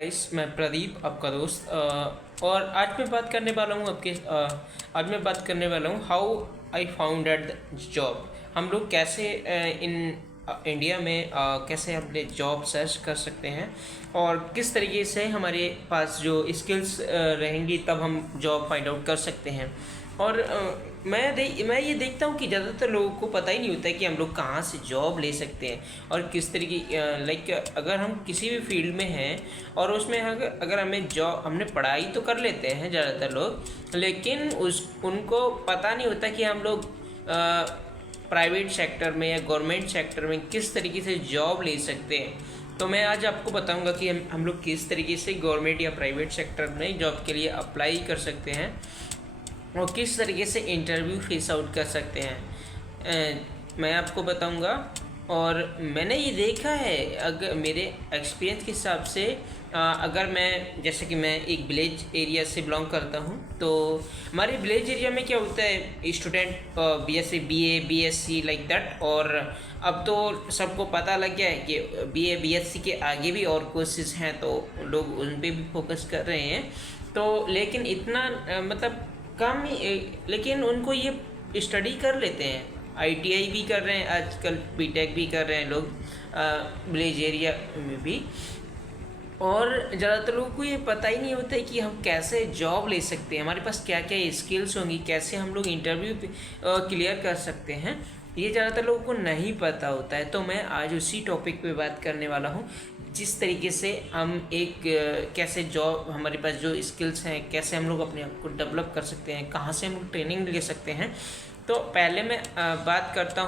मैं प्रदीप आपका दोस्त और आज मैं बात करने वाला हूँ आज मैं बात करने वाला हूँ how I found at job. हम लोग कैसे इन इंडिया में कैसे अपने जॉब सर्च कर सकते हैं और किस तरीके से हमारे पास जो स्किल्स रहेंगी तब हम जॉब फाइंड आउट कर सकते हैं। और मैं ये देखता हूँ कि ज़्यादातर लोगों को पता ही नहीं होता है कि हम लोग कहाँ से जॉब ले सकते हैं और किस तरीके लाइक अगर हम किसी भी फील्ड में हैं और उसमें अगर हमें जॉब हमने पढ़ाई तो कर लेते हैं ज़्यादातर लोग, लेकिन उस उनको पता नहीं होता कि हम लोग प्राइवेट सेक्टर में या गवर्नमेंट सेक्टर में किस तरीके से जॉब ले सकते हैं। तो मैं आज आपको बताऊंगा कि हम लोग किस तरीके से गवर्नमेंट या प्राइवेट सेक्टर में जॉब के लिए अप्लाई कर सकते हैं और किस तरीके से इंटरव्यू फेस आउट कर सकते हैं। मैं आपको बताऊंगा। और मैंने ये देखा है, अगर मेरे एक्सपीरियंस के हिसाब से अगर मैं जैसे कि मैं एक विलेज एरिया से बिलोंग करता हूँ, तो हमारे विलेज एरिया में क्या होता है, student BSc BA BSc like that. और अब तो सबको पता लग गया है कि बीए बीएससी के आगे भी और कोर्सेज हैं, तो लोग उन पर भी फोकस कर रहे हैं। तो लेकिन इतना मतलब कम लेकिन उनको ये स्टडी कर लेते हैं, आईटीआई भी कर रहे हैं आजकल, बीटेक भी कर रहे हैं लोग विलेज एरिया में भी। और ज़्यादातर लोगों को ये पता ही नहीं होता है कि हम कैसे जॉब ले सकते हैं, हमारे पास क्या क्या स्किल्स होंगी, कैसे हम लोग इंटरव्यू क्लियर कर सकते हैं, ये ज़्यादातर लोगों को नहीं पता होता है। तो मैं आज उसी टॉपिक पे बात करने वाला हूँ, जिस तरीके से हम एक कैसे जॉब, हमारे पास जो स्किल्स हैं कैसे हम लोग अपने आप को डेवलप कर सकते हैं, कहाँ से हम लोग ट्रेनिंग ले सकते हैं। तो पहले मैं बात करता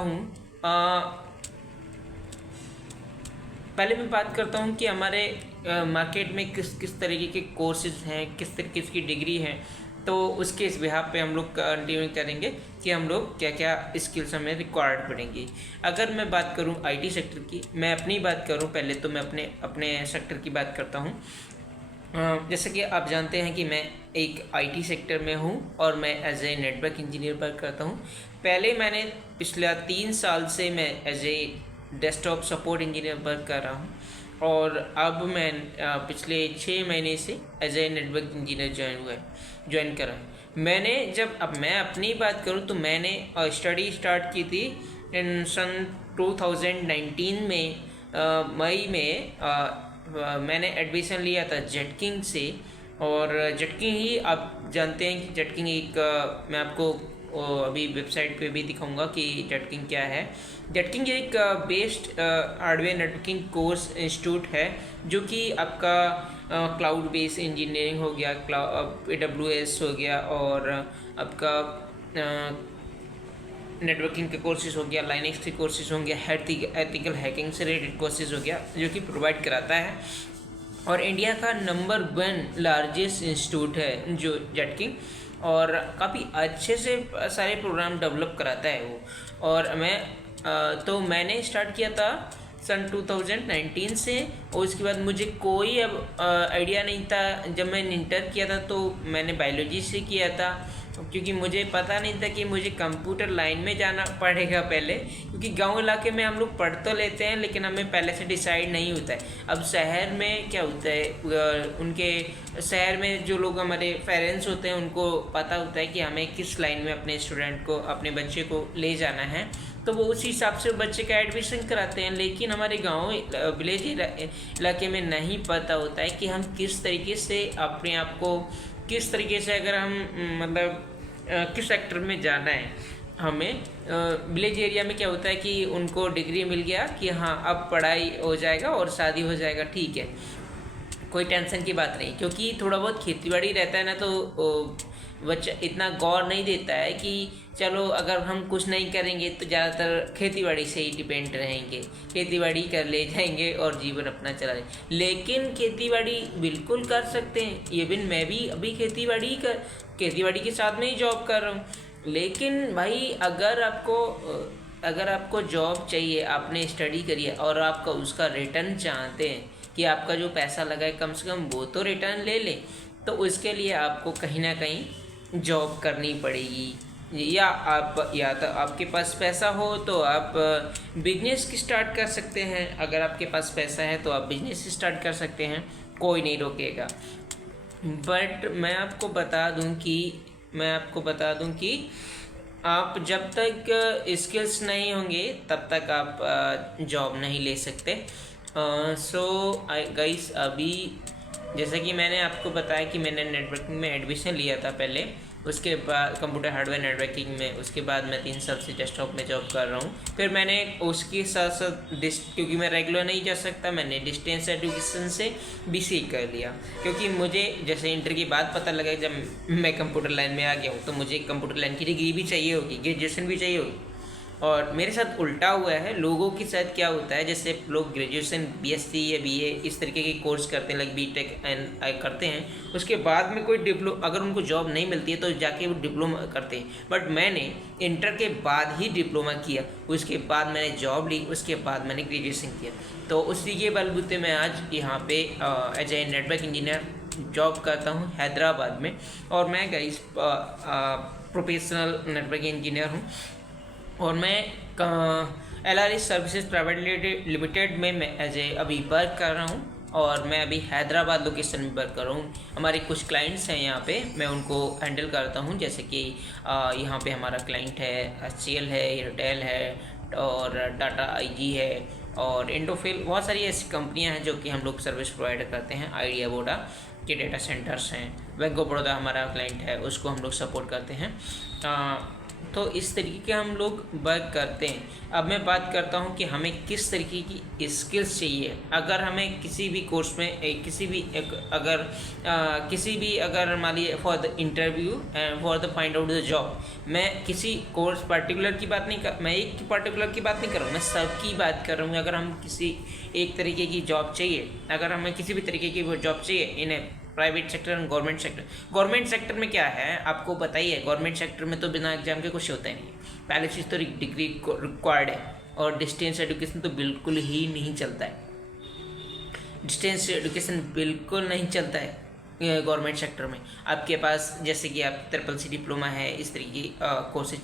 हूँ कि हमारे मार्केट में किस किस तरीके के कोर्सेज हैं, किस तरीके की डिग्री हैं। तो उसके इस बिहाफ पे हम लोग कंटिन्यू करेंगे कि हम लोग क्या क्या स्किल्स हमें रिक्वायर्ड पड़ेंगी। अगर मैं बात करूं आईटी सेक्टर की, मैं अपनी बात करूं पहले, तो मैं अपने सेक्टर की बात करता हूं। जैसे कि आप जानते हैं कि मैं एक आईटी सेक्टर में हूं और मैं as a network engineer work करता हूं। पहले मैंने पिछले 3 साल से मैं as a desktop support engineer work कर रहा हूं और अब मैं पिछले 6 महीने से as a network engineer join करा है। मैं अपनी बात करूं तो मैंने स्टडी स्टार्ट की थी इन सन 2019 में, मई में मैंने एडमिशन लिया था जेटकिंग से। और जेटकिंग ही आप जानते हैं कि जेटकिंग एक मैं आपको अभी वेबसाइट पे भी दिखाऊंगा कि जेटकिंग क्या है। जेटकिंग एक based hardware networking course institute है, जो कि आपका क्लाउड बेस्ड इंजीनियरिंग हो गया, AWS हो गया, और आपका नेटवर्किंग के कोर्सेज हो गया, लाइनेक्स के कोर्सेज हो गया, एथिकल हैकिंग से रिलेटेड कोर्सेज हो गया, जो कि प्रोवाइड कराता है। और इंडिया का नंबर 1 लार्जेस्ट इंस्टीट्यूट है जो जेटकिंग, और काफ़ी अच्छे से सारे प्रोग्राम डेवलप कराता है वो। और तो मैंने स्टार्ट किया था सन 2019 से, और उसके बाद मुझे कोई अब आइडिया नहीं था। जब मैंने इंटर किया था तो मैंने बायोलॉजी से किया था, क्योंकि मुझे पता नहीं था कि मुझे कंप्यूटर लाइन में जाना पड़ेगा पहले, क्योंकि गांव इलाके में हम लोग पढ़ तो लेते हैं लेकिन हमें पहले से डिसाइड नहीं होता है। अब शहर में क्या होता है, उनके शहर में जो लोग हमारे पेरेंट्स होते हैं उनको पता होता है कि हमें किस लाइन में अपने स्टूडेंट को, अपने बच्चे को ले जाना है, तो वो उसी हिसाब से बच्चे का एडमिशन कराते हैं। लेकिन हमारे गाँव विलेज इलाके में नहीं पता होता है कि हम किस तरीके से अपने आप को, किस तरीके से अगर हम मतलब किस सेक्टर में जाना है हमें। विलेज एरिया में क्या होता है कि उनको डिग्री मिल गया कि हाँ अब पढ़ाई हो जाएगा और शादी हो जाएगा, ठीक है, कोई टेंशन की बात नहीं। क्योंकि थोड़ा बहुत खेतीबाड़ी रहता है ना, तो बच्चा इतना गौर नहीं देता है कि चलो अगर हम कुछ नहीं करेंगे तो ज़्यादातर खेतीबाड़ी से ही डिपेंड रहेंगे, खेतीबाड़ी कर ले जाएंगे और जीवन अपना चला लेंगे। लेकिन खेतीबाड़ी बिल्कुल कर सकते हैं, इवन मैं भी अभी खेतीबाड़ी के साथ में ही जॉब कर रहा हूँ। लेकिन भाई अगर आपको जॉब चाहिए, आपने स्टडी करी है और आपका उसका रिटर्न चाहते हैं कि आपका जो पैसा लगा है कम से कम वो तो रिटर्न ले ले, तो उसके लिए आपको कहीं ना कहीं जॉब करनी पड़ेगी। या तो आपके पास पैसा हो तो आप बिजनेस की स्टार्ट कर सकते हैं। अगर आपके पास पैसा है तो आप बिजनेस स्टार्ट कर सकते हैं, कोई नहीं रोकेगा। बट मैं आपको बता दूं कि आप जब तक स्किल्स नहीं होंगे तब तक आप जॉब नहीं ले सकते। सो गाइस, अभी जैसा कि मैंने आपको बताया कि मैंने नेटवर्किंग में एडमिशन लिया था पहले, उसके बाद कंप्यूटर हार्डवेयर नेटवर्किंग में, उसके बाद मैं 3 साल से डेस्कटॉप में जॉब कर रहा हूँ। फिर मैंने उसके साथ साथ क्योंकि मैं रेगुलर नहीं जा सकता, मैंने डिस्टेंस एजुकेशन से BCA कर लिया। क्योंकि मुझे जैसे इंटर के बाद पता लगा जब मैं कंप्यूटर लाइन में आ गया हूँ तो मुझे कंप्यूटर लाइन की डिग्री भी चाहिए होगी, ग्रेजुएशन भी चाहिए होगी। और मेरे साथ उल्टा हुआ है, लोगों के साथ क्या होता है, जैसे लोग ग्रेजुएशन BSc या BA इस तरीके के कोर्स करते हैं, लाइक BTech एंड करते हैं, उसके बाद में कोई अगर उनको जॉब नहीं मिलती है तो जाके वो डिप्लोमा करते हैं। बट मैंने इंटर के बाद ही डिप्लोमा किया, उसके बाद मैंने जॉब ली, उसके बाद मैंने ग्रेजुएशन किया। तो उसी के बलबूते मैं आज यहाँ पे as a network engineer job करता हूँ हैदराबाद में। और मैं गाइस प्रोफेशनल नेटवर्क इंजीनियर हूँ और मैं LRS सर्विसेज प्राइवेट लिमिटेड में मैं एज ए अभी वर्क कर रहा हूँ। और मैं अभी हैदराबाद लोकेशन में वर्क कर रहा हूँ। हमारे कुछ क्लाइंट्स हैं यहाँ पे, मैं उनको हैंडल करता हूँ। जैसे कि यहाँ पे हमारा क्लाइंट है HCL है, एयरटेल है और टाटा IG है और इंडोफिल, बहुत सारी ऐसी कंपनियाँ हैं जो कि हम लोग सर्विस प्रोवाइड करते हैं। आइडिया वोडा के डेटा सेंटर्स हैं, बैंक ऑफ बड़ौदा हमारा क्लाइंट है, उसको हम लोग सपोर्ट करते हैं। तो इस तरीके के हम लोग वर्क करते हैं। अब मैं बात करता हूँ कि हमें किस तरीके की स्किल्स चाहिए। अगर हमें किसी भी कोर्स में अगर मान लीजिए for the interview and for the find out the job, मैं किसी कोर्स पर्टिकुलर की बात नहीं कर मैं एक पर्टिकुलर की बात नहीं कर रहा हूँ, मैं सबकी बात कर रहा हूँ। अगर हम किसी एक तरीके की जॉब चाहिए, अगर हमें किसी भी तरीके की वो जॉब चाहिए in private sector and government sector में क्या है आपको पता ही है। गवर्नमेंट सेक्टर में तो बिना एग्जाम के कुछ होता ही नहीं है। पहली चीज़ तो डिग्री रिक्वायर्ड है और डिस्टेंस एजुकेशन तो बिल्कुल ही नहीं चलता है। डिस्टेंस एजुकेशन बिल्कुल नहीं चलता है गवर्नमेंट सेक्टर में। आपके पास जैसे कि आप SSC डिप्लोमा है, इस तरीके कोर्सेज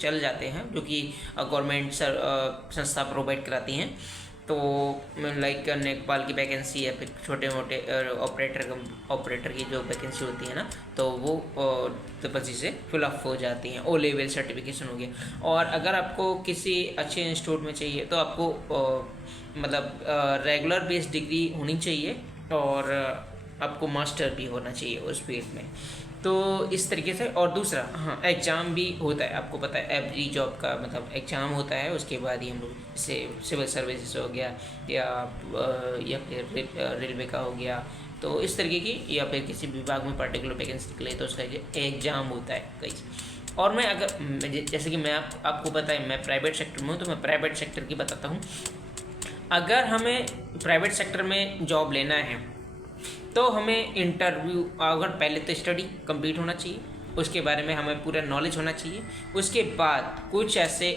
चल जाते हैं जो कि गवर्नमेंट संस्था प्रोवाइड कराती हैं। तो लाइक नेपाल की वैकेंसी है, फिर छोटे मोटे ऑपरेटर की जो वैकेंसी होती है ना, तो वो SSC से फिलअप हो जाती हैं। O लेवल सर्टिफिकेशन हो गया। और अगर आपको किसी अच्छे इंस्टीट्यूट में चाहिए तो आपको रेगुलर बेस्ड डिग्री होनी चाहिए और आपको मास्टर भी होना चाहिए उस फील्ड में। तो इस तरीके से। और दूसरा, हाँ, एग्ज़ाम भी होता है। आपको पता है एवरी जॉब का एग्ज़ाम होता है, उसके बाद ही हम लोग जैसे सिविल सर्विसेज हो गया या फिर रेलवे का हो गया, तो इस तरीके की, या फिर किसी विभाग में पर्टिकुलर वैकेंसी निकले तो उसका एग्ज़ाम होता है कई। और मैं जैसे कि मैं आपको पता है मैं प्राइवेट सेक्टर में हूँ, तो मैं प्राइवेट सेक्टर की बताता हूँ। अगर हमें प्राइवेट सेक्टर में जॉब लेना है तो हमें इंटरव्यू, अगर पहले तो स्टडी कंप्लीट होना चाहिए, उसके बारे में हमें पूरा नॉलेज होना चाहिए। उसके बाद कुछ ऐसे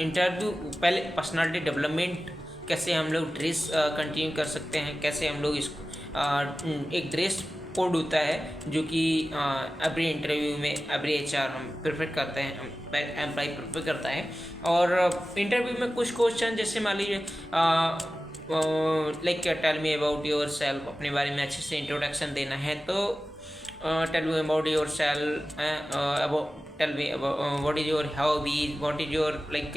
इंटरव्यू, पहले पर्सनालिटी डेवलपमेंट, कैसे हम लोग ड्रेस कंटिन्यू कर सकते हैं, कैसे हम लोग इसको एक ड्रेस कोड होता है जो कि एवरी इंटरव्यू में एवरी HR हम प्रेफर करते हैं, एम्प्लॉय प्रेफर करता है। और इंटरव्यू में कुछ क्वेश्चन जैसे मान लीजिए like tell me about yourself, अपने बारे में अच्छे से इंट्रोडक्शन देना है तो tell me about yourself, tell me what is your hobbies, what is your like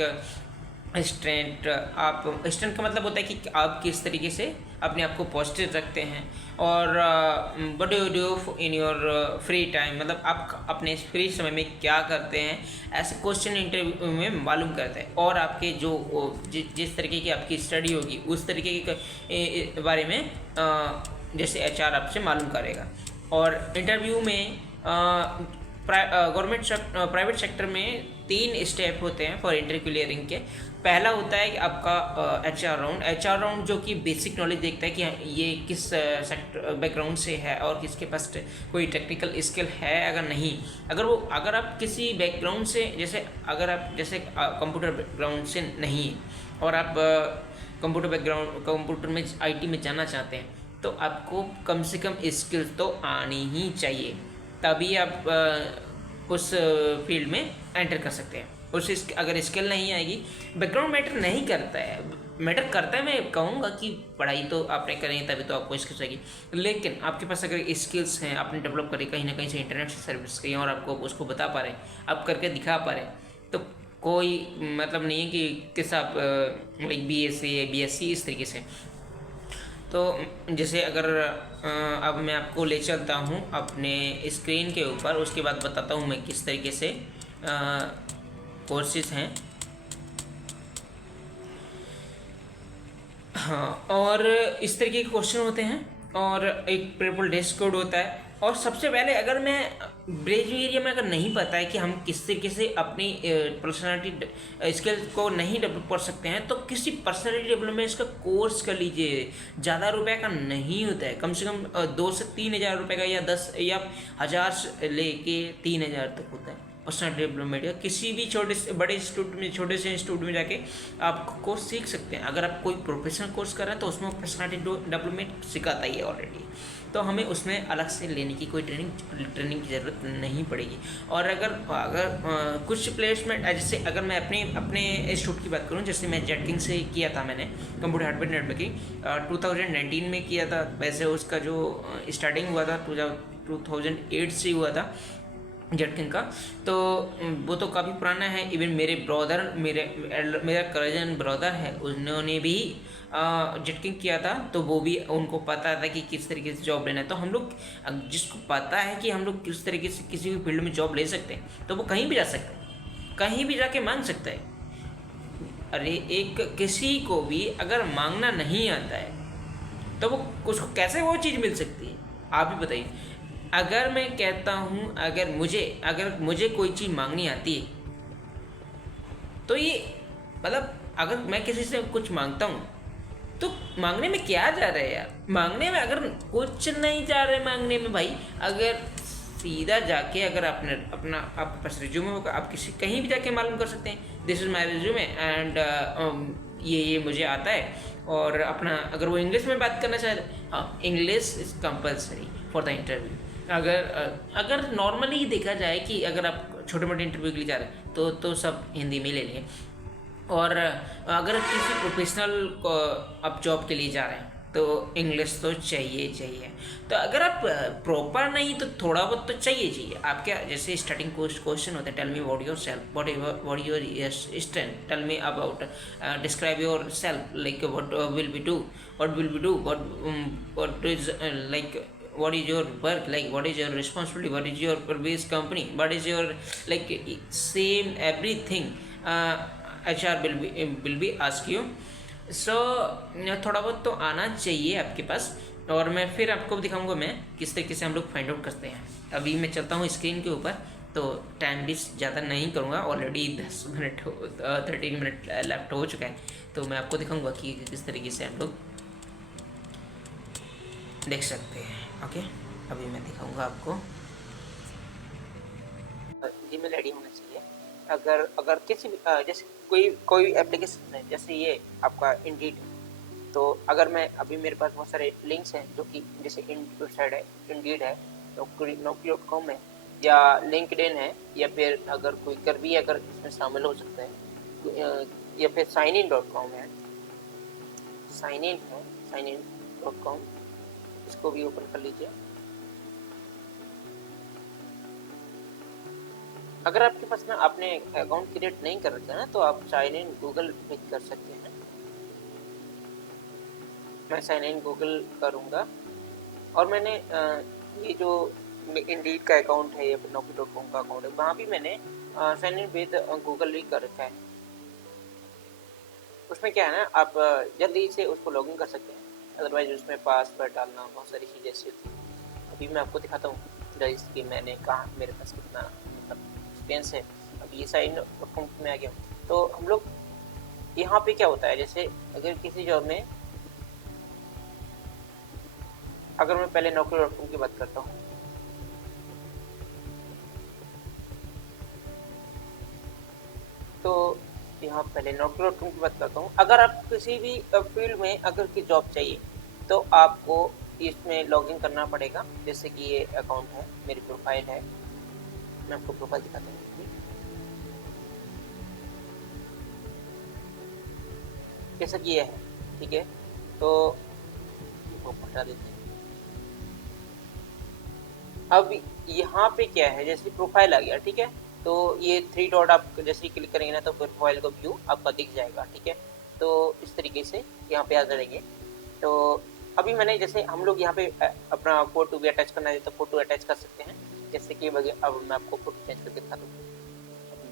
strength. आप स्ट्रेंथ का मतलब होता है कि आप किस तरीके से अपने आप को पॉजिटिव रखते हैं। और what do you do in your free time, मतलब आप अपने फ्री समय में क्या करते हैं, ऐसे क्वेश्चन इंटरव्यू में मालूम करते हैं। और आपके जो जिस तरीके की आपकी स्टडी होगी उस तरीके के बारे में जैसे HR आपसे मालूम करेगा। और इंटरव्यू में प्राइवेट सेक्टर में 3 स्टेप होते हैं फॉर इंटरव्यू क्लियरिंग के। पहला होता है कि आपका HR राउंड जो कि बेसिक नॉलेज देखता है कि ये किस सेक्टर बैकग्राउंड से है और किसके पास कोई टेक्निकल स्किल है। अगर आप किसी बैकग्राउंड से, जैसे कंप्यूटर बैकग्राउंड से नहीं और आप कंप्यूटर में IT में जाना चाहते हैं तो आपको कम से कम स्किल तो आनी ही चाहिए, तभी आप उस फील्ड में एंटर कर सकते हैं। अगर स्किल नहीं आएगी, बैकग्राउंड मैटर नहीं करता है, मैटर करता है। मैं कहूँगा कि पढ़ाई तो आपने करें तभी तो आपको स्किल्स आएगी, लेकिन आपके पास अगर स्किल्स हैं, आपने डेवलप करी कहीं ना कहीं से, इंटरनेट से सर्विस कहीं और आपको उसको बता पा रहे हैं, आप करके दिखा पा रहे हैं, तो कोई मतलब नहीं है कि किस आप लाइक BSc या BSc इस तरीके से। तो जैसे अगर अब मैं आपको ले चलता हूँ अपने स्क्रीन के ऊपर, उसके बाद बताता हूँ मैं किस तरीके से कोर्सेज हैं। हाँ, और इस तरीके के क्वेश्चन होते हैं और एक प्रिपल डेस्क कोड होता है। और सबसे पहले अगर मैं ब्रेज एरिया में अगर नहीं पता है कि हम किस तरीके से अपनी पर्सनालिटी स्किल को नहीं डेवलप कर सकते हैं, तो किसी पर्सनालिटी डेवलपमेंट का कोर्स कर लीजिए। ज़्यादा रुपए का नहीं होता है, कम से कम 2 से 3 हज़ार रुपये का, या 10 या 1000 से लेके 3 हज़ार तक होता है पर्सनल डेवलपमेंट। या किसी भी छोटे से बड़े इंस्टीट्यूट में, छोटे से इंस्टीट्यूट में जाके आप कोर्स सीख सकते हैं। अगर आप कोई प्रोफेशनल कोर्स कर रहे हैं तो उसमें पर्सनालिटी डेवलपमेंट सिखाता ही है ऑलरेडी, तो हमें उसमें अलग से लेने की कोई ट्रेनिंग की ज़रूरत नहीं पड़ेगी। और अगर कुछ प्लेसमेंट, जैसे अगर मैं अपने इंस्टीट्यूट की बात करूं, जैसे मैं जेटकिंग से किया था, मैंने कंप्यूटर हार्डवेयर नेटवर्किंग 2019 में किया था। वैसे उसका जो स्टार्टिंग हुआ था 2008 से हुआ था जेटकिंग का, तो वो तो काफ़ी पुराना है। इवन मेरे ब्रदर, मेरा कजन ब्रदर है, उन्होंने भी जेटकिंग किया था, तो वो भी उनको पता था कि किस तरीके से जॉब लेना है। तो हम लोग, जिसको पता है कि हम लोग किस तरीके से किसी भी फील्ड में जॉब ले सकते हैं, तो वो कहीं भी जा सकते हैं, कहीं भी जाके मांग सकता है। अरे एक किसी को भी अगर मांगना नहीं आता है तो वो उसको कैसे वो चीज़ मिल सकती है, आप ही बताइए। अगर मैं कहता हूँ, अगर मुझे कोई चीज़ मांगनी आती है, तो ये मतलब अगर मैं किसी से कुछ मांगता हूँ, तो मांगने में क्या जा रहा है यार? मांगने में अगर कुछ नहीं जा रहा है मांगने में भाई, अगर सीधा जाके अगर आपने अपना आपके पास रिज्यूमे होगा, आप किसी कहीं भी जाके मालूम कर सकते हैं, this is my resume and ये मुझे आता है। और अपना अगर वो इंग्लिश में बात करना चाहते हैं, हाँ, English is compulsory for the interview. अगर नॉर्मली देखा जाए कि अगर आप छोटे मोटे इंटरव्यू के लिए जा रहे हैं, तो सब हिंदी में ले लेंगे। और अगर किसी प्रोफेशनल आप जॉब के लिए जा रहे हैं, तो इंग्लिश तो चाहिए। तो अगर आप प्रॉपर नहीं, तो थोड़ा बहुत तो चाहिए। आप क्या, जैसे स्टार्टिंग क्वेश्चन होता है, tell me what yourself, what your strength, tell me about, describe yourself, like what will be do, what is like what is your work, like what is your responsibility, what is your previous company, what is your like same everything HR will be ask you। so थोड़ा बहुत तो आना चाहिए आपके पास। और मैं फिर आपको दिखाऊंगा मैं किस तरीके से हम लोग फाइंड आउट करते हैं। अभी मैं चलता हूँ स्क्रीन के ऊपर, तो टाइम भी ज़्यादा नहीं करूँगा, ऑलरेडी 13 मिनट लेफ्ट हो चुका है। तो मैं आपको दिखाऊंगा कि किस तरीके से हम लोग देख सकते हैं। ओके, अभी मैं दिखाऊंगा आपको। ईमेल आईडी होना चाहिए। अगर किसी भी जैसे कोई एप्लीकेशन है, जैसे ये आपका इंडीड, तो अगर मैं अभी मेरे पास बहुत सारे लिंक्स हैं, जो कि जैसे वेबसाइट है, इंडीड है, Naukri.com है, या लिंक्डइन है, या फिर अगर कोई कर भी अगर इसमें शामिल हो सकता है, या फिर signin.com है, signin.com, इसको भी ओपन कर लीजिए। अगर आपके पास ना आपने अकाउंट क्रिएट नहीं कर रखा है ना, तो आप साइन इन गूगल पे कर सकते हैं। मैं साइन इन गूगल करूँगा, और मैंने ये जो इंडीड का अकाउंट है या फिर Naukri.com का अकाउंट है, वहाँ भी मैंने साइन इन विद गूगल भी कर रखा है। उसमें क्या है ना, आप जल्दी से उसको लॉगिन कर सकते हैं, अदरवाइज उसमें पासवर्ड डालना बहुत सारी चीज़ें ऐसी होती है। अभी मैं आपको दिखाता हूँ गाइस कि मैंने कहा मेरे पास कितना मतलब एक्सपीरियंस है। अभी ये signin.com में आ गया हूँ। तो हम लोग यहाँ पे क्या होता है, जैसे अगर किसी जॉब में, अगर मैं पहले Naukri.com की बात करता हूँ, तो यहाँ पहले Naukri.com की बात करता हूँ। अगर आप किसी भी फील्ड में अगर की जॉब चाहिए, तो आपको इसमें लॉगिन करना पड़ेगा। जैसे कि ये अकाउंट है, मेरी प्रोफाइल है, मैं आपको प्रोफाइल दिखाता हूँ। जैसा कि ये है, ठीक है, तो हटा देते हैं। अब यहाँ पे क्या है, जैसे प्रोफाइल आ गया, ठीक है, तो ये 3 डॉट आप जैसे क्लिक करेंगे ना तो प्रोफाइल का व्यू आपका दिख जाएगा, ठीक है। तो इस तरीके से यहाँ पे आ जाएंगे। तो अभी मैंने जैसे हम लोग यहाँ पे अपना फोटो भी अटैच करना है तो फोटो अटैच कर सकते हैं। जैसे कि अब मैं आपको फोटो चेंज करके दिखा दूँ।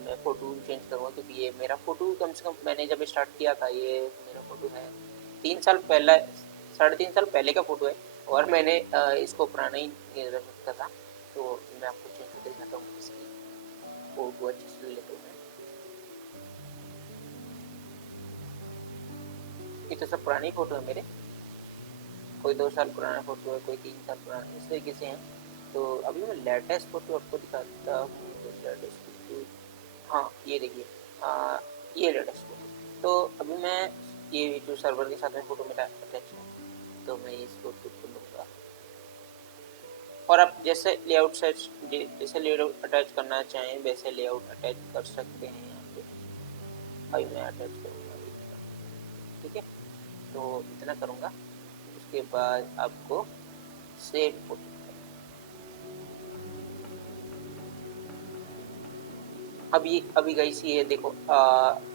मैं फोटो चेंज करूँगा क्योंकि ये मेरा फोटो कम से कम मैंने जब स्टार्ट किया था, ये मेरा फोटो है 3 साल पहले, 3.5 साल पहले का फोटो है, और मैंने इसको पुराना ही रखा था। तो मैं आपको चेंज करके दिखाता हूँ, इसकी फोटो अच्छे से ले लेता हूँ। ये तो सब पुरानी फोटो है मेरे, कोई 2 साल पुराना फोटो है, कोई 3 साल पुराना, इस तरीके से हैं। तो अभी मैं लेटेस्ट फोटो आपको दिखाता हूँ। तो लेटेस्ट फोटो, हाँ ये देखिए, ये लेटेस्ट फोटो। तो अभी मैं ये जो सर्वर के साथ में फोटो मेरा अटैच है, तो मैं इस फोटो को लूँगा और आप जैसे लेआउट से जैसे लेआउट अटैच करना चाहें वैसे लेआउट अटैच कर सकते हैं यहाँ पे। अभी मैं अटैच करूँगा, ठीक है, तो इतना करूँगा। उसके बाद आपको सेव फोटो, अभी गाइस ये देखो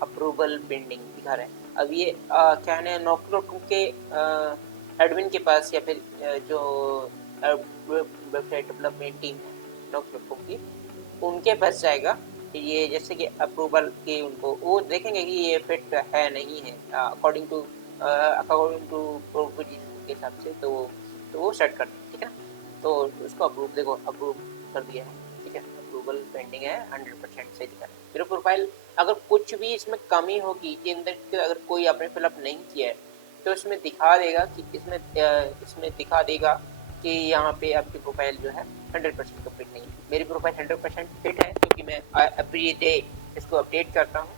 अप्रूवल पेंडिंग दिखा रहा है। अब ये क्या है, नौकरी के एडमिन के पास या फिर जो वेबसाइट डेवलपमेंट टीम है नौकरी की, उनके पास जाएगा। ये जैसे कि अप्रूवल के उनको वो देखेंगे कि ये फिट है नहीं है अकॉर्डिंग टू प्रोविजन के हिसाब से, तो वो सेट कर दें, ठीक है ना। तो उसको अप्रूव, देखो अप्रूव कर दिया है, ठीक है, अप्रूवल पेंडिंग है, 100% सही दिखा रहा है मेरा प्रोफाइल। अगर कुछ भी इसमें कमी होगी कि अंदर अगर कोई आपने फिलअप नहीं किया है तो इसमें दिखा देगा कि इसमें दिखा देगा कि यहाँ पे आपकी प्रोफाइल जो है 100% फिट नहीं है। मेरी प्रोफाइल 100% फिट है क्योंकि मैं एवरी डे इसको अपडेट करता हूँ,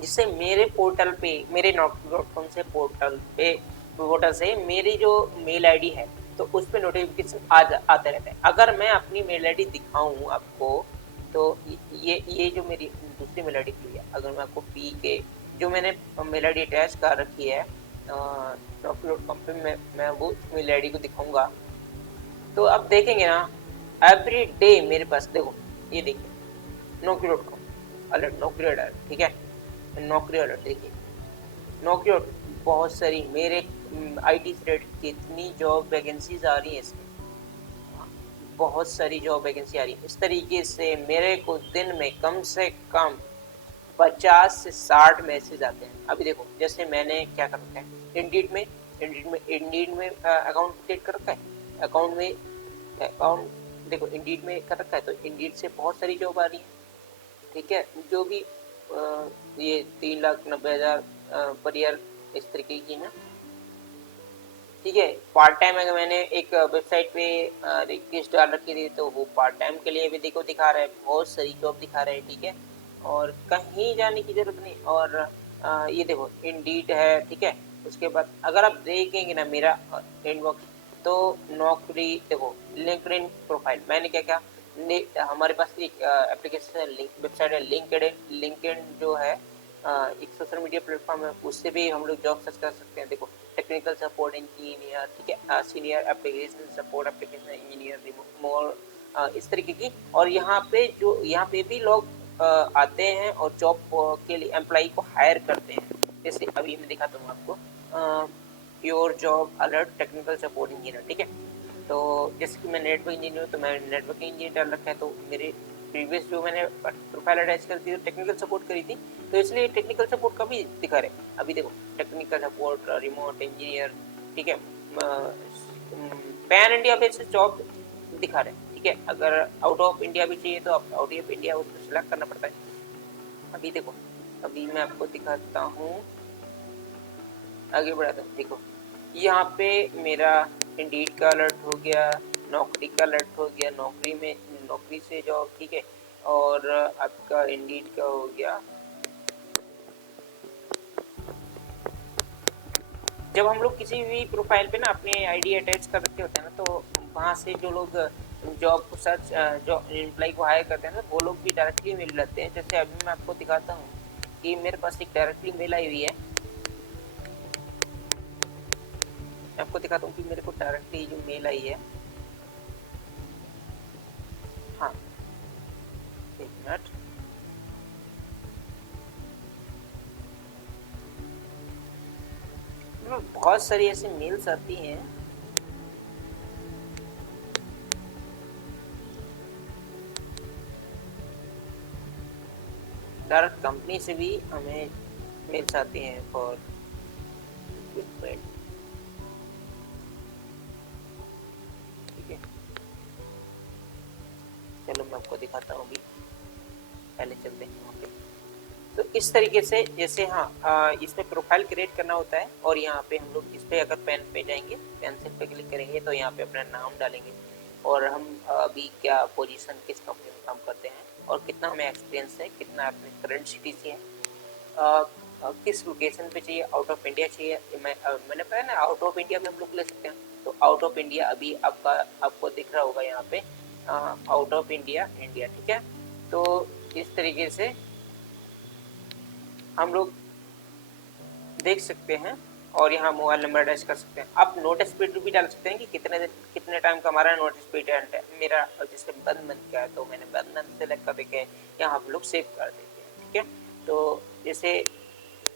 जिससे मेरे पोर्टल पे, मेरे नौकरी.com से पोर्टल से मेरी जो मेल आईडी है तो उस पर नोटिफिकेशन आते रहता है। अगर मैं अपनी मेल आईडी दिखाऊँ आपको तो ये जो मेरी दूसरी मेल आईडी की है, अगर मैं आपको पी के जो मैंने मेल आईडी अटैच कर रखी है नौकरी.com पे, मैं वो मेल आईडी को दिखाऊंगा तो आप देखेंगे ना एवरी डे मेरे पास, देखो ये देखिए नौकरी.com अलर्ट, नौकरी अलर्ट, ठीक है, नौकरी अलर्ट देखिए, नौकरी बहुत सारी मेरे आईटी से रिलेटेड कितनी जॉब वैकेंसीज आ रही हैं इसमें, बहुत सारी जॉब वैकेंसी आ रही है। इस तरीके से मेरे को दिन में कम से कम 50 से 60 मैसेज आते हैं। अभी देखो जैसे मैंने क्या कर रखा है इंडीड में अकाउंट क्रिएट कर रखा है, अकाउंट देखो इंडीड में कर रखा है, तो इंडीड से बहुत सारी जॉब आ रही है, ठीक है, जो भी ये 3,90,000 पर ईयर इस तरीके की है, ठीक है। पार्ट टाइम अगर मैंने एक वेबसाइट पे रिक्वेस्ट डाल रखी थी तो वो पार्ट टाइम के लिए भी देखो दिखा रहा है, बहुत सारी जॉब दिखा रहा है, ठीक है, और कहीं जाने की जरूरत नहीं। और ये देखो इंडीड है, ठीक है। उसके बाद अगर आप देखेंगे ना मेरा इनबॉक्स, तो नौकरी देखो लिंक्डइन प्रोफाइल मैंने क्या क्या हमारे पास एक एप्लीकेशन वेबसाइट है लिंक्डइन जो है एक सोशल मीडिया प्लेटफॉर्म है, उससे भी हम लोग जॉब सर्च कर सकते हैं। देखो टेक्निकल सपोर्ट इंजीनियर, ठीक है, senior application support application engineer, more इस तरीके की। और यहाँ पे भी लोग आते हैं और जॉब के लिए एम्प्लॉय को हायर करते हैं। जैसे अभी मैं दिखाता हूँ आपको your job alert technical support engineer, ठीक है। तो जैसे कि मैं नेटवर्क इंजीनियर, तो मैं नेटवर्क इंजीनियर डाल रखा है, तो मेरे प्रीवियस जो मैंने प्रोफाइल अटैच कर दी तो टेक्निकल सपोर्ट करी थी, तो इसलिए टेक्निकल सपोर्ट का भी दिखा रहे। अभी देखो टेक्निकल सपोर्ट रिमोट इंजीनियर, ठीक है, पैन इंडिया बेसिस जॉब दिखा रहे हैं, ठीक है। अगर आउट ऑफ इंडिया भी चाहिए तो आप आउट ऑफ इंडिया उसको सिलेक्ट करना पड़ता है। अभी देखो अभी मैं आपको दिखाता हूँ, आगे बढ़ाता हूँ। देखो यहाँ पे मेरा इंडीड का अलर्ट हो गया, नौकरी का अलर्ट हो गया, नौकरी से जॉब, ठीक है, और आपका इंडीड का हो गया। जब हम लोग किसी भी प्रोफाइल पे ना अपने आईडी अटैच कर रखे होते हैं ना, तो वहाँ से जो लोग जॉब को सर्च जो एम्प्लॉय को हायर करते हैं ना वो लोग भी डायरेक्टली मेल डालते हैं। जैसे अभी मैं आपको दिखाता हूँ कि मेरे पास एक डायरेक्टली मेल आई हुई है। मैं आपको दिखाता हूँ कि मेरे को डायरेक्टली जो मेल आई है। हाँ, एक मिनट। बहुत सारी ऐसी मेल्स आती हैं। डायरेक्ट कंपनी से भी हमें मेल्स आती हैं फॉर रिक्रूटमेंट। ठीक है, चलो मैं आपको दिखाता हूँ अभी। पहले चलते हैं वहाँ पे। तो इस तरीके से जैसे हाँ इसमें प्रोफाइल क्रिएट करना होता है और यहाँ पे हम लोग इस पे अगर पेन पे जाएंगे, पेंसिल पे क्लिक करेंगे तो यहाँ पे अपना नाम डालेंगे और हम अभी क्या पोजीशन किस कंपनी में काम करते हैं और कितना हमें एक्सपीरियंस है, कितना अपने करंट सिटी से है, किस लोकेशन पे चाहिए, आउट ऑफ इंडिया चाहिए। मैंने बताया ना आउट ऑफ इंडिया में हम लोग ले सकते हैं। तो आउट ऑफ इंडिया अभी आपको दिख रहा होगा यहाँ पे आउट ऑफ इंडिया इंडिया। ठीक है, तो इस तरीके से हम लोग देख सकते हैं और यहाँ मोबाइल नंबर अटैच कर सकते हैं। आप नोटिस पीरियड भी डाल सकते हैं कि कितने टाइम का हमारा नोटिस पीरियड है। मेरा जैसे 1 मंथ का है तो मैंने 1 मंथ सेलेक्ट करके यहाँ हम लोग सेव कर देते हैं। ठीक है, तो जैसे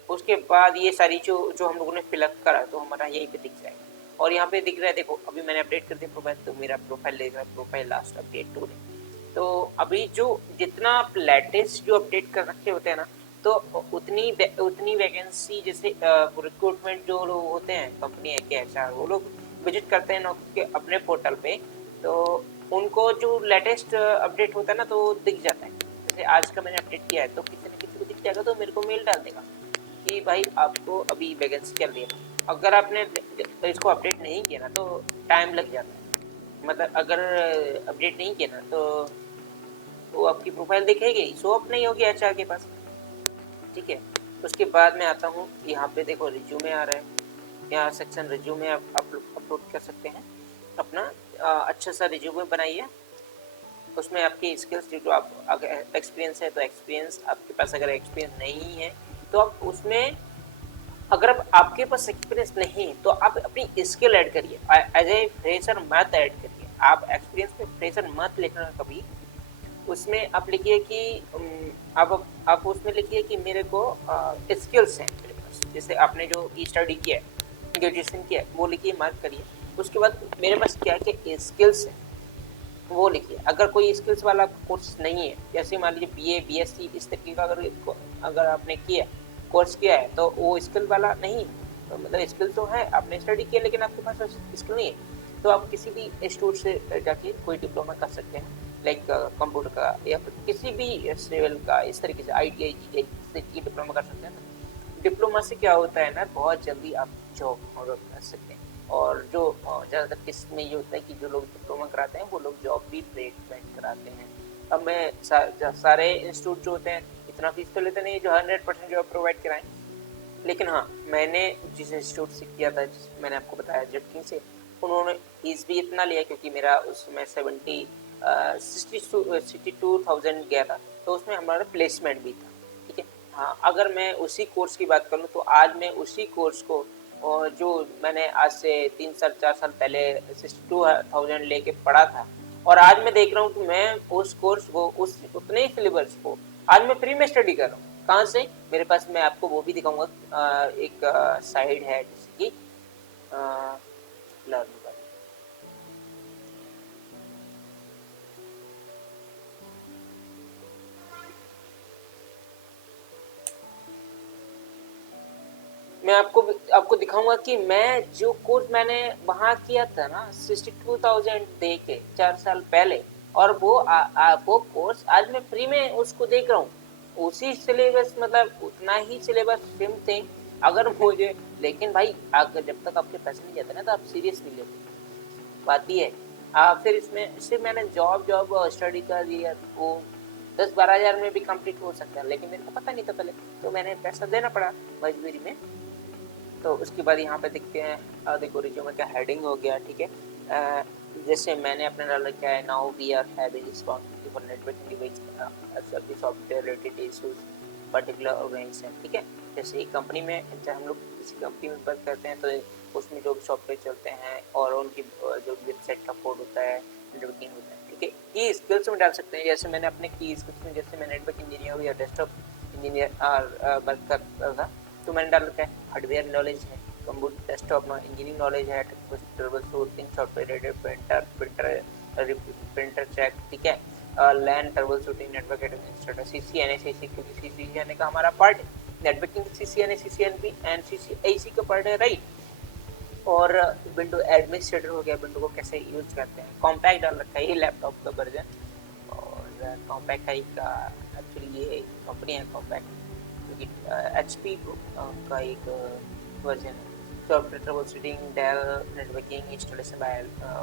उसके बाद ये सारी जो जो हम लोगों ने फिलअप करा तो हमारा यहीं पे दिख जाएगा और यहाँ पे दिख रहा है। देखो अभी मैंने अपडेट कर दिया प्रोफाइल तो मेरा प्रोफाइल देख रहा है, प्रोफाइल लास्ट अपडेट टू। तो अभी जो जितना आप लेटेस्ट जो अपडेट कर रखे होते हैं ना तो उतनी वैकेंसी जैसे रिक्रूटमेंट जो लोग होते हैं कंपनी है के एचआर वो लोग विजिट करते हैं नौकरी के अपने पोर्टल पे। तो उनको जो लेटेस्ट अपडेट होता है ना तो दिख जाता है। जैसे आज का मैंने अपडेट किया है तो किसी न किसी को दिख जाएगा तो मेरे को मेल डाल देगा कि भाई आपको अभी वैकेंसी चल रही है। अगर आपने इसको अपडेट नहीं किया ना तो टाइम लग जाता है। मतलब अगर अपडेट नहीं किया ना तो वो आपकी प्रोफाइल दिखेगी, शो अप नहीं होगी एचआर के पास। ठीक है, उसके बाद में आता हूँ यहाँ पे देखो रिज्यूमे आ रहा है। यहाँ सेक्शन रिज्यूमे आप अपलोड कर सकते हैं अपना अच्छा सा रिज्यूमे बनाइए। उसमें आपकी स्किल्स जो आप अगर एक्सपीरियंस है तो एक्सपीरियंस, आपके पास अगर एक्सपीरियंस नहीं है तो आप उसमें अगर आपके पास एक्सपीरियंस नहीं तो आप अपनी स्किल ऐड करिए। एज ए फ्रेशर मत ऐड करिए। आप एक्सपीरियंस में फ्रेशर मत लिखना कभी। उसमें आप लिखिए कि आप उसमें लिखिए कि मेरे को स्किल्स हैं मेरे पास। जैसे आपने जो स्टडी किया है, ग्रेजुएशन किया है, वो लिखिए, मार्क करिए। उसके बाद मेरे पास क्या क्या स्किल्स हैं वो लिखिए। अगर कोई स्किल्स वाला कोर्स नहीं है, जैसे मान लीजिए बीए बीएससी इस तरीके का अगर आपने किया कोर्स किया है तो वो स्किल वाला नहीं है। तो मतलब स्किल तो है, आपने स्टडी किया लेकिन आपके पास स्किल नहीं है तो आप किसी भी इंस्टीट्यूट से जाके कोई डिप्लोमा कर सकते हैं, लाइक कंप्यूटर का या फिर किसी भी सिविल का, इस तरीके से ITI की डिप्लोमा कर सकते हैं ना। डिप्लोमा से क्या होता है ना, बहुत जल्दी आप जॉब ऑर्डर कर सकते हैं। और जो ज़्यादातर किस में ये होता है कि जो लोग डिप्लोमा कराते हैं वो लोग जॉब भी प्लेसमेंट कराते हैं। अब मैं सारे इंस्टीट्यूट जो होते हैं इतना फीस तो लेते नहीं जो 100% जॉब प्रोवाइड कराएं। लेकिन हाँ, मैंने जिस इंस्टीट्यूट से किया था, जिस मैंने आपको बताया जेटकिंग से, उन्होंने फीस भी इतना लिया क्योंकि मेरा उसमें 62,000 गया था तो उसमें हमारा प्लेसमेंट भी था। ठीक है, हाँ अगर मैं उसी कोर्स की बात करूँ तो आज मैं उसी कोर्स को और जो मैंने आज से 3 साल 4 साल पहले 62,000 लेके पढ़ा था और आज मैं देख रहा हूँ कि मैं उस कोर्स को उस उतने ही सिलेबस को आज मैं फ्री में स्टडी कर रहा हूँ। कहाँ से? मेरे पास, मैं आपको वो भी दिखाऊंगा, एक साइड है जैसे कि लर्न कर। मैं आपको दिखाऊंगा कि मैं जो कोर्स मैंने वहाँ किया था ना 62,000 दे के 4 साल पहले, और वो कोर्स आज मैं फ्री में उसको देख रहा हूँ। उसी सिलेबस, मतलब उतना ही सिलेबस सेम थे। अगर मुझे, लेकिन भाई अगर जब तक आपके पैसे नहीं जाते ना तो आप सीरियस नहीं लेते, बात ये है। फिर इसमें सिर्फ मैंने जॉब जॉब स्टडी कर दिया, वो 10-12 हज़ार में भी कंप्लीट हो सकता है लेकिन मेरे को पता नहीं था पहले, तो मैंने पैसा देना पड़ा मजबूरी में। तो उसके बाद यहाँ पे देखते हैं, देखो रिज्यूमे का हेडिंग हो गया। ठीक है, जैसे मैंने अपने डाल रखा है, now we are having responsibility for networking device सब software related issues particular organisation, ठीक है। जैसे एक कंपनी में, जब हम लोग किसी कंपनी में वर्क करते हैं तो उसमें जो सॉफ्टवेयर चलते हैं और उनकी जो वेबसाइट का कोड होता है, नेटवर्किंग होता है, ठीक है। ये स्किल्स में डाल सकते हैं। जैसे मैंने अपने की स्किल्स में, जैसे मैं नेटवर्क इंजीनियर या डेस्कटॉप इंजीनियर वर्क करता था, तो मैंने डाल रखा है हार्डवेयर नॉलेज है, कंप्यूटर डेस्कटॉप में इंजीनियरिंग नॉलेज है, troubleshooting software rated printer check, ठीक है। LAN troubleshooting network administrator, CCNA क्योंकि CCNA का हमारा पार्ट है, networking CCNA CCNP and CCIC का पार्ट है, राइट। और विंडो एडमिनिस्ट्रेटर हो गया, विंडो को कैसे यूज करते हैं। कॉम्पैक्ट डाल रखा है, ये लैपटॉप का वर्जन। और कॉम्पैक्ट का एक एक्चुअली ये कंपनी है कॉम्पैक्ट, HP का एक वर्जन है। Software troubleshooting, Dell networking installation,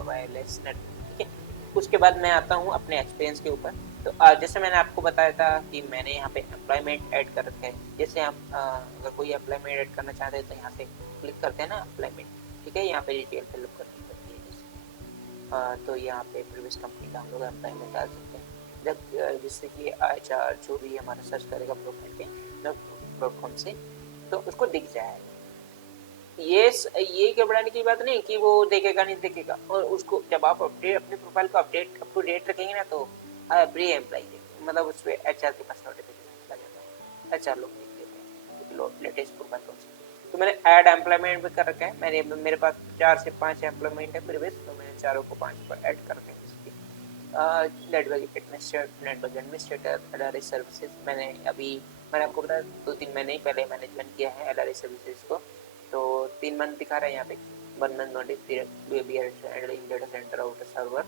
wireless network, ठीक है। उसके बाद मैं आता हूँ अपने एक्सपीरियंस के ऊपर। तो जैसे मैंने आपको बताया था कि मैंने यहाँ पे एम्प्लॉयमेंट ऐड कर रखा है। जैसे आप अगर कोई एम्प्लॉयमेंट ऐड करना चाहते हैं तो यहाँ से क्लिक करते हैं ना एम्प्लॉयमेंट, ठीक है। यहाँ पे डिटेल फिलअप करनी पड़ती है जैसे तो यहाँ पे प्रीवियस कंपनी का हम लोग एम्प्लॉयमेंट डाल सकते हैं, जब जिससे कि HR जो भी हमारा सर्च करेगा प्रोफाइल पे प्लेटफॉर्म से, तो उसको दिख जाएगा। ये घबराने की बात नहीं कि वो देखेगा नहीं देखेगा, और उसको जब आप अपडेट अपने प्रोफाइल को अपडेट अप टू डेट रखेंगे ना, तो एवरी एम्प्लॉई मतलब उस पर HR के पास नोटिफिकेशन चला जाता है, HR लोग देख लेते हैं लेटेस्ट प्रोफाइल कौन सी। तो मैंने ऐड एम्प्लॉयमेंट भी कर रखा है, मेरे पास 4 से 5 एम्प्लॉयमेंट है प्रीवियस, तो मैंने चारों को 5 पर ऐड कर रखे हैं। नेटवर्क एडमिनिस्ट्रेटर, LRA सर्विसेज, मैंने आपको बताया 2-3 महीने ही पहले मैंने ज्वाइन किया है LRA सर्विसेज को, तो 3 मंथ दिखा रहा है यहाँ पे। 1 month notice period data centre outer server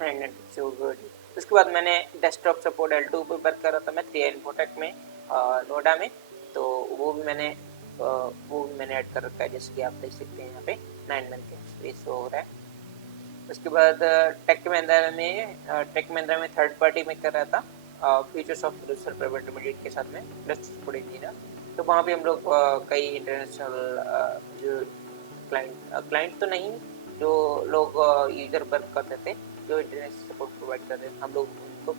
and security. उसके बाद मैंने डेस्कटॉप सपोर्ट L2 पे वर्क कर रहा था मैं 3 इन्फोटेक में, नोएडा में। तो वो भी मैंने ऐड कर रखा है, जैसे कि आप देख सकते हैं यहाँ पे 9 मंथ का एक्सपीरियंस हो रहा है। उसके बाद टेक महिंद्रा में थर्ड पार्टी में कर रहा था, futures of producer private limited के साथ में इंडस्ट्री इंजीनियर। तो वहाँ भी हम लोग कई इंटरनेशनल जो क्लाइंट तो नहीं, जो लोग यूजर वर्क करते थे, जो इंटरनेट सपोर्ट प्रोवाइड कर रहे थे, हम लोग उनको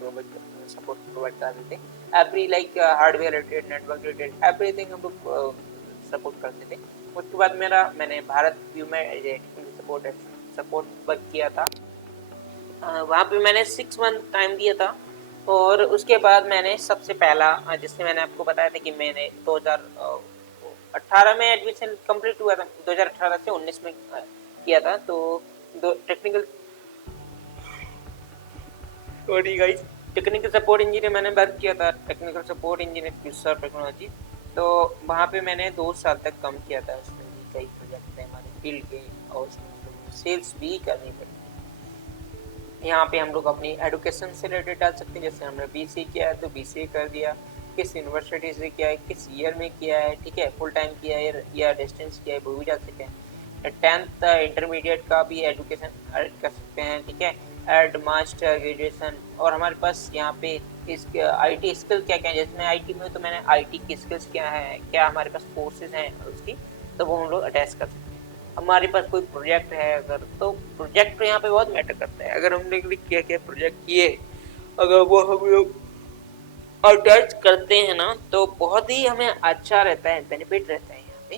सपोर्ट प्रोवाइड कर रहे थे। Every like hardware related, network related, everything हम लोग सपोर्ट करते थे। उसके बाद मैंने भारत व्यू में सपोर्ट वर्क किया था। वहाँ पे मैंने 6 मंथ टाइम दिया था। और उसके बाद मैंने सबसे पहला जिससे मैंने आपको बताया था कि मैंने 2018 में एडमिशन कंप्लीट हुआ था, 2018 से 19 में किया था। तो दो technical sorry guys, technical support engineer मैंने वर्क किया था, technical support engineer future technology. तो वहाँ पे मैंने 2 साल तक काम किया था। उसमें भी कई प्रोजेक्ट थे हमारे फील्ड के, और उसमें सेल्स भी करनी पड़ी। यहाँ पे हम लोग अपनी एडुकेशन से रिलेटेड डाल सकते हैं, जैसे हमने BC किया है तो BCA कर दिया, किस यूनिवर्सिटी से किया है, किस ईयर में किया है, ठीक है, फुल टाइम किया है या डिस्टेंस किया है, वो भी डाल सकते हैं। 10th इंटरमीडिएट का भी एडुकेशन कर सकते हैं, ठीक है, एड मास्टर ग्रेजुएशन। और हमारे पास यहाँ पे इस IT स्किल क्या क्या है, जैसे मैं IT में, तो मैंने IT की स्किल्स क्या है, क्या हमारे पास कोर्सेज हैं उसकी, तो वो हम लोग अटैच कर सकते हैं। हमारे पास कोई प्रोजेक्ट है अगर, तो प्रोजेक्ट तो यहाँ पे बहुत मैटर करता है। अगर हमने क्या क्या प्रोजेक्ट किए, अगर वो हम लोग अटैच करते हैं ना, तो बहुत ही हमें अच्छा रहता है, बेनिफिट रहता है यहाँ पे।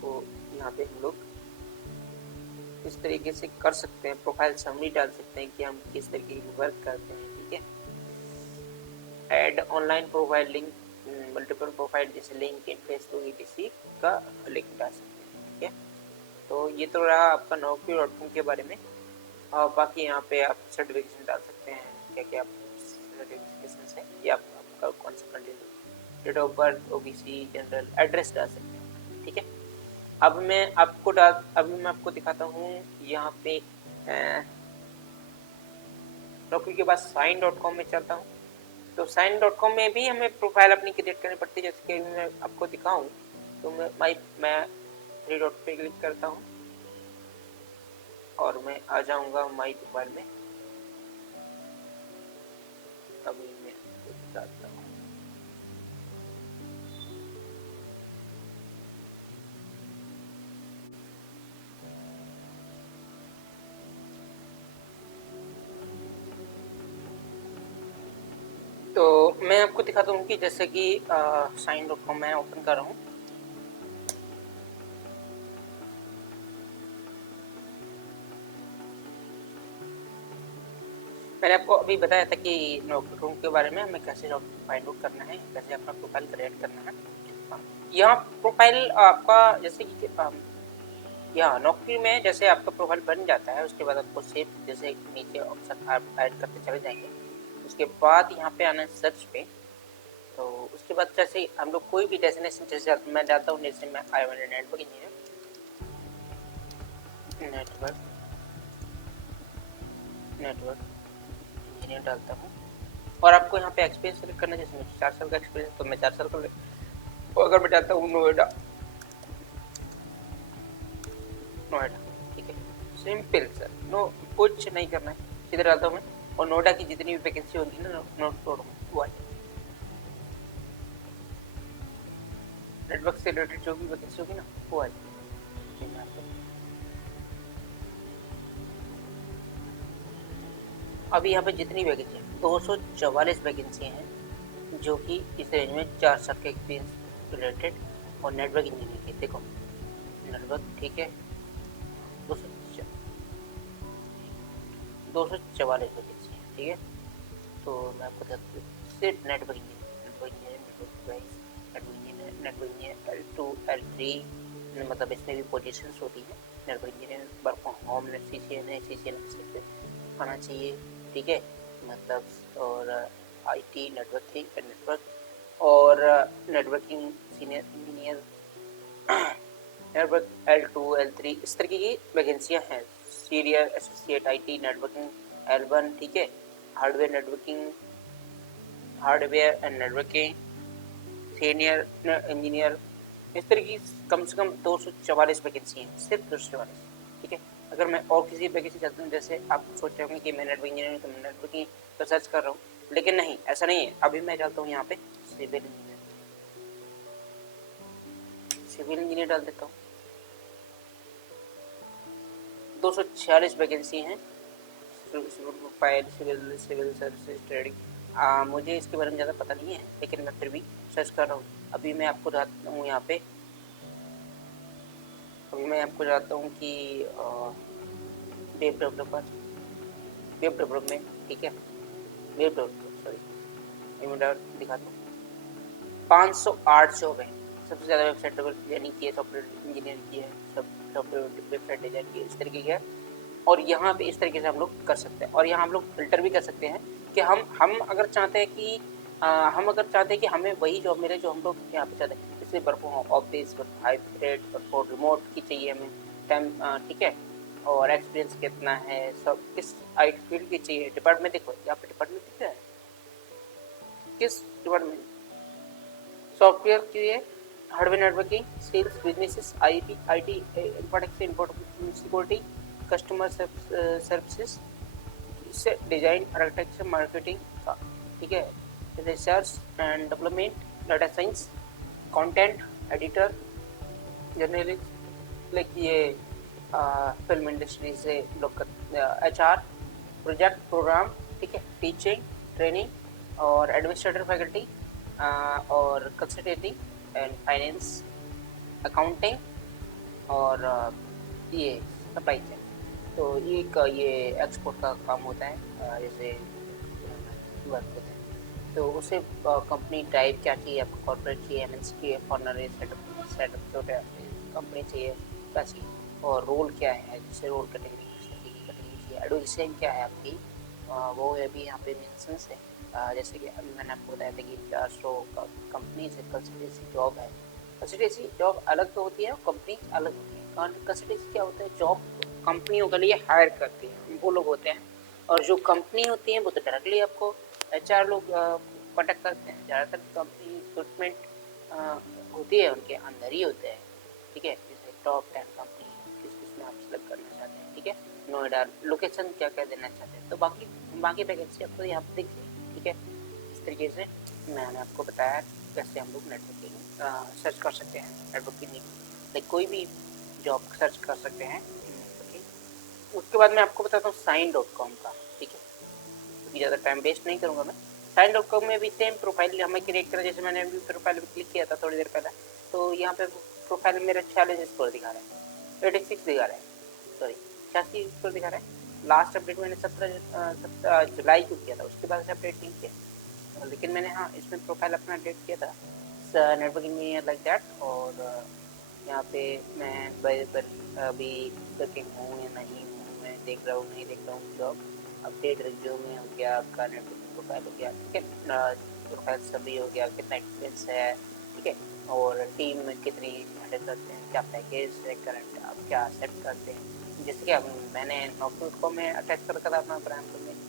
तो यहाँ पे हम लोग इस तरीके से कर सकते हैं, प्रोफाइल समरी डाल सकते हैं कि हम किस तरीके की वर्क करते हैं, ठीक है। Add online profile link, multiple profile जैसे लिंक्डइन, फेसबुक etc का लिंक डाल सकते हैं, ठीक है। तो ये तो रहा आपका naukri.com के बारे में। और बाकी यहाँ पे आप सर्टिफिकेशन डाल सकते हैं, क्या क्या सर्टिफिकेशन है, या आपका कौन सा candidate, date of birth, OBC, general, address डाल सकते हैं, ठीक है। अभी मैं आपको दिखाता हूँ यहाँ पे नौकरी के बाद sign.com में चलता हूँ। तो sign.com में भी हमें प्रोफाइल अपनी क्रिएट करनी पड़ती है, जैसे कि मैं आपको दिखाऊं। तो मैं 3 डॉट पे क्लिक करता हूँ और मैं आ जाऊंगा माई प्रोफाइल में। अभी मैं दिखाता हूँ। तो मैं आपको दिखाता हूँ कि जैसे कि sign.com मैं ओपन कर रहा हूँ। मैंने आपको अभी बताया था कि नौकरियों के बारे में हमें कैसे जॉब फाइंड आउट करना है, कैसे अपना प्रोफाइल क्रिएट करना है। यहाँ प्रोफाइल आपका जैसे कि यहाँ नौकरी में जैसे आपका प्रोफाइल बन जाता है, उसके बाद आपको सेव जैसे नीचे ऑप्शन आप ऐड करते चले जाएंगे। उसके बाद यहाँ पे आना है सर्च पे। तो उसके बाद जैसे हम लोग कोई भी डेस्टिनेशन, जैसे मैं जाता हूँ, जैसे मैं आई वाले नेटवर्क इंजीनियर डालता हूँ। और आपको यहाँ पे एक्सपीरियंस सेलेक्ट करना है। जैसे मुझे 4 साल का एक्सपीरियंस, तो मैं 4 साल का और अगर मैं डालता हूँ नोएडा, ठीक है, सिंपल सर, नो कुछ नहीं करना है, सीधे डालता हूँ मैं। और नोएडा की जितनी भी वैकेंसी होगी ना, नोट करूँगा वो नेटवर्क से रिलेटेड जो भी वैकेंसी होगी ना वो आएगी। अभी यहाँ पे जितनी वैकेंसी है 244 वैकेंसी हैं, जो कि इस रेंज में 4 साल के एक्सपीरियंस रिलेटेड और नेटवर्क इंजीनियर की। देखो नेटवर्क, ठीक है, 244 वैकेंसी है, ठीक है। तो मैं आपको बताता हूँ सिर्फ network engineer, network engineer L2 L3, मतलब इसमें भी पोजीशंस होती है। Network engineer work from home, CCN आना चाहिए, ठीक है, मतलब। और IT नेटवर्क और networking senior engineer, network L2 L3, इस तरीके की वैकेंसियां हैं। Senior associate IT networking L1, ठीक है, hardware and networking senior engineer, इस तरह की कम से कम 244 वैकेंसी हैं, सिर्फ 244, ठीक है। अगर मैं और किसी वैकेंसी चाहता हूँ, जैसे आप सोच रहे होंगे कि मैं नेटवर्क इंजीनियर हूँ तो मैं नेटवर्किंग पर सर्च कर रहा हूँ, लेकिन नहीं, ऐसा नहीं है। अभी मैं डालता हूँ यहाँ पे सिविल इंजीनियर डाल देता हूँ। 246 वैकेंसी हैं, प्रोफाइल सिविल सर्विसेज ट्रेडिंग। मुझे इसके बारे में ज़्यादा पता नहीं है, लेकिन मैं फिर भी सर्च कर रहा हूँ। अभी मैं आपको बताता हूँ यहाँ पे, अभी मैं आपको बताता हूँ कि वेब डेवलपमेंट, ठीक है, वेब डेवलपर, सॉरी, मैं दिखाता हूँ। 508 जॉब है। सबसे ज़्यादा वेबसाइट डेवलप यानी कि सॉफ्टवेयर इंजीनियर की है, सब सॉफ्टवेयर वेबसाइट डिजाइन की इस तरीके की है। और यहाँ पे इस तरीके से हम लोग कर सकते हैं। और यहाँ हम लोग फिल्टर भी कर सकते हैं कि हम अगर चाहते हैं कि कि हमें वही जॉब मिले जो हम लोग यहाँ पे चाहते हैं, जैसे work from office, hybrid, work from remote की चाहिए हमें टाइम, ठीक है, और एक्सपीरियंस कितना है, सब किस IT फील्ड की चाहिए, डिपार्टमेंट देखो यहाँ पे डिपार्टमेंट दिख रहा है, किस डिपार्टमेंट, सॉफ्टवेयर की है, hardware networking, sales, businesses, IT important security, customer services, design, architecture, marketing का, ठीक है, research and development, data science, content editor, journalist, like ये फिल्म इंडस्ट्री से लोग, HR, प्रोजेक्ट प्रोग्राम, ठीक है, टीचिंग ट्रेनिंग और एडमिनिस्ट्रेटर फैकल्टी, और कंसल्टेटिंग एंड फाइनेंस, अकाउंटिंग और ये सप्लाई चेन। तो ये एक्सपोर्ट का काम होता है, जैसे वर्क होता है। तो उसे कंपनी टाइप क्या चाहिए आपको, कॉर्पोरेट चाहिए, MNC चाहिए, फॉरनर सेटअप छोटे कंपनी चाहिए, क्या चाहिए, और रोल क्या है, जैसे रोल कैटेगरी चाहिए, एडोसिएशन क्या है आपकी, वो अभी यहाँ पे मेंशंस है। जैसे कि अभी मैंने आपको बताया था कि 400 कंपनी से कंसल्टेंसी जॉब है। कंसल्टेंसी जॉब अलग तो होती है और कंपनी अलग होती है। कंसल्टेंसी क्या होता है, जॉब कंपनियों के लिए हायर करती है, वो लोग होते हैं। और जो कंपनी होती है वो तो डायरेक्टली आपको HR लोग कॉन्टेक्ट करते हैं। ज़्यादातर कंपनी रिक्रूटमेंट होती है उनके अंदर ही होते हैं, ठीक है। जैसे टॉप 10 कंपनी किस में आप सेलेक्ट करना चाहते हैं, ठीक है, नोएडा लोकेशन क्या क्या देना चाहते हैं, तो बाकी वैकेंसी आपको यहाँ पर दिख जाएगी, ठीक है। इस तरीके से मैंने आपको बताया कैसे हम लोग नेटवर्किंग सर्च कर सकते हैं, नेटवर्किंग लाइक कोई भी जॉब सर्च कर सकते हैं नेटवर्किंग। उसके बाद मैं आपको बताता हूँ sign.com का, ठीक है, क्योंकि ज़्यादा टाइम वेस्ट नहीं करूँगा मैं। साइन.com में भी सेम प्रोफाइल हमें क्रिएट करा, जैसे मैंने अभी प्रोफाइल पे क्लिक किया था थोड़ी देर पहले, तो यहाँ पे प्रोफाइल में मेरा 46 स्कोर दिखा रहा है, 86 दिखा रहा है, सॉरी 86 स्कोर दिखा रहा है। लास्ट अपडेट मैंने 17 जुलाई को किया था, उसके बाद से अपडेट नहीं किया, लेकिन मैंने हाँ इसमें प्रोफाइल अपना अपडेट किया था नेटवर्क इंजीनियर लाइक दैट। और यहाँ पे मैं अभी वर्किंग हूँ या नहीं हूँ, मैं देख रहा हूँ नहीं देख रहा हूँ, जॉब अपडेट रिज्यूमे हो गया, आपका नेटवर्क प्रोफाइल हो गया, ठीक है, प्रोफाइल सभी हो गया, कितना एक्सपीरियंस है, ठीक है, और टीम में कितनी हैंडल करते हैं, क्या पैकेज है करंट, आप क्या एक्सेप्ट करते हैं। जैसे कि अब मैंने नौकरी में अटैच कर रखा था अपना ब्रांड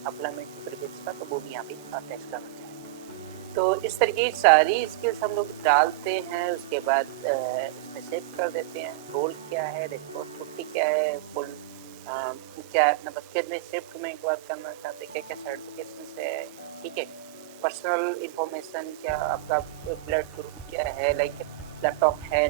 अप्लाइमेंट प्रीवियस का, तो वो भी यहाँ पे अटैच करना चाहिए। तो इस तरीके की सारी स्किल्स हम लोग डालते हैं, उसके बाद इसमें सेव कर देते हैं, रोल क्या है, रिस्पॉन्सिबिलिटी क्या है, फुल क्या मतलब कितने शिफ्ट में एक बार करना चाहते हैं, क्या क्या सर्टिफिकेशन है, ठीक है, पर्सनल इंफॉर्मेशन क्या, आपका ब्लड ग्रुप क्या है, लाइक लैपटॉप है